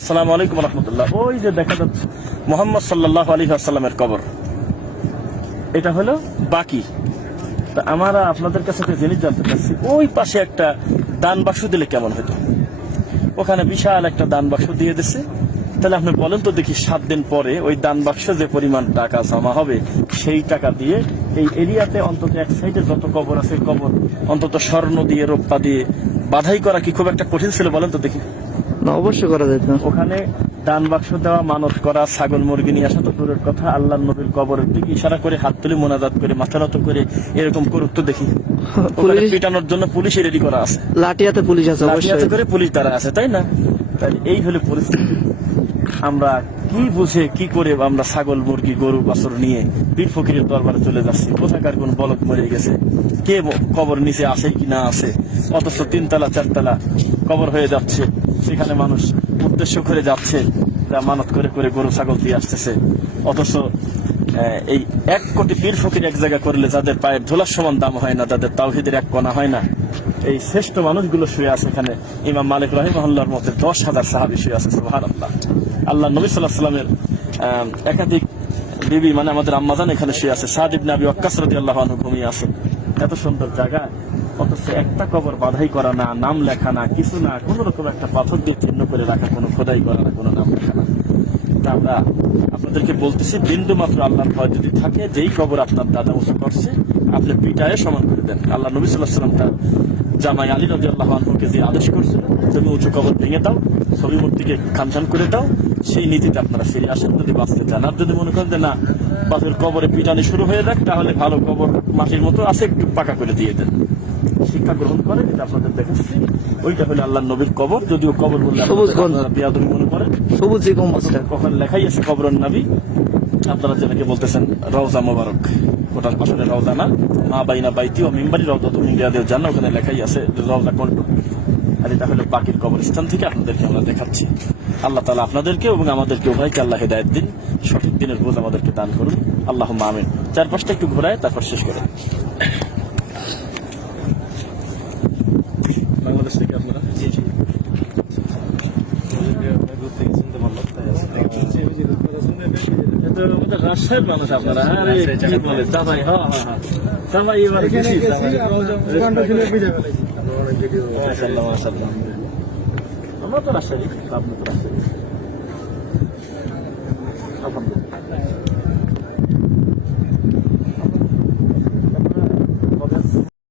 আসসালামু আলাইকুম রহমতুল্লাহ। ওই যে দেখা যাচ্ছে মোহাম্মদ সাল্লাল্লাহু আলাইহি ওয়াসাল্লামের কবর, এটা হলো বাকি। তা আমরা আপনাদের কাছে একটা জিনিস জানতে চাচ্ছি, ওই পাশে একটা দান বাক্স দিলে কেমন হতো? ওখানে বিশাল একটা দান বাক্স দিয়ে দিচ্ছে। তাহলে আপনি বলেন তো দেখি, 7 দিন পরে ওই দান বাক্সে যে পরিমাণ টাকা জমা হবে, সেই টাকা দিয়ে এই এরিয়াতে অন্তত এক সাইডে যত কবর আছে, কবর অন্তত স্বর্ণ দিয়ে, রূপা দিয়ে বাধাই করা কি খুব একটা কঠিন ছিল? বলেন তো দেখি। না, অবশ্যই করা যেত। ওখানে দান বাক্স দেওয়া, মানত করা, ছাগল মুরগি নিয়ে আসা তো দূরের কথা, আল্লাহ নবীর কবরের দিকে ইশারা করে, হাত তুলে মোনাজাত করে, মাথা নত করে এরকম করুক তো দেখি। ওখানে পিটানোর জন্য পুলিশ রেডি করা আছে, লাঠিয়াতে পুলিশ আছে, লাঠিয়াতে করে পুলিশ দ্বারা আছে, তাই না? তাই এই হলে পরিস্থিতি। আমরা কি বুঝে কি করে আমরা ছাগল মুরগি গরু বাছুর নিয়ে পীর ফকিরের দরবারে চলে যাচ্ছি? কোথাকার কোন বলদ মরে গেছে, কে কবর নিচে আসে কি না আসে, অথচ 3 তলা 4 তলা কবর হয়ে যাচ্ছে। সেখানে মানুষ উদ্দেশ্য করে যাচ্ছে, মানত করে করে গরু ছাগল দিয়ে আসতেছে। অথচ এই 1 কোটি পীর ফকির এক জায়গা করলে যাদের পায়ের ধুলার সমান দাম হয় না, যাদের তাওহীদের এক কণা হয় না, এই শ্রেষ্ঠ মানুষগুলো শুয়ে আছে এখানে। ইমাম মালিক রাহিমাহুল্লাহর মতে 10,000 সাহাবী শুয়ে আছে। সুবহানাল্লাহ। আল্লাহ নবী সাল্লাল্লাহু আলাইহি ওয়াসাল্লামের একাধিক বিবি, মানে আমাদের আম্মাজান এখানে শুয়ে আছে। সাদ ইবনে আবি ওয়াক্কাস রাদিয়াল্লাহু আনহু ঘুমিয়ে আছে। এত সুন্দর জায়গা, অথচ একটা কবর বাধাই করা না, নাম লেখা না, কিছু না, কোন রকম একটা পাথর দিয়ে চিহ্ন করে রাখা, কোনো খোদাই করা না, কোনো নাম লেখা না। তা আমরা আপনাদেরকে বলতেছি, বিন্দু মাত্র আল্লাহর ভয় যদি থাকে, যেই কবর আপনার দাদা উঁচু করছে আপনি পিটায়ে সমান করে দেন। আল্লাহ নবী সাল্লাল্লাহু আলাইহি ওয়াসাল্লাম তার জামাই আলী রাদিয়াল্লাহু আনহুকে যে আদেশ করছিল, তুমি উঁচু কবর ভেঙে দাও, ছবি মূর্তিকে খানখান করে দাও, সেই নীতিতে আপনারা ফিরে আসেন যদি বাঁচতে চান। আর যদি মনে করেন যে না, বাসের কবরে পিটানি শুরু হয়ে যাক, তাহলে ভালো কবর মাটির মতো আছে, একটু পাকা করে দিয়ে দেন। শিক্ষা গ্রহণ করেন, এটা আপনাদের দেখাচ্ছি। ওইটা হলো আল্লাহ নবীর কবর। যদিও কবর বললে আপনারা বিয়াদবি মনে করেন, সবুজ কখন লেখাই আছে কবরের নবী, আপনারা যেটাকে বলতেছেন রওজা মোবারক, ওটার আসলে রওজা না, মা বাইনা বাইতি ও মিম্বারি রওজা তুমি রিয়াদের জান্নাহ, ওখানে লেখাই আছে রওজা কোনটা। আর এটা হলো বাকির কবরস্থান থেকে আপনাদেরকে আমরা দেখাচ্ছি। আল্লাহ তাআলা আপনাদেরকে এবং আমাদেরকে উভয়কে আল্লাহ হেদায়েত দিন, সঠিক দিনের বোঝ আমাদেরকে দান করুন। আল্লাহুম্মা আমিন। চারপাশটা একটু ঘোরায় তারপর শেষ করে। বাংলাদেশ থেকে আপনারা? জি জি। রাজশাহীর মানুষ আপনারা? কি বলে জামাই? হ্যাঁ হ্যাঁ হ্যাঁ, জামাই এবার গেছি। আমরা তো রাজশাহী, আপনি তো রাজশাহী।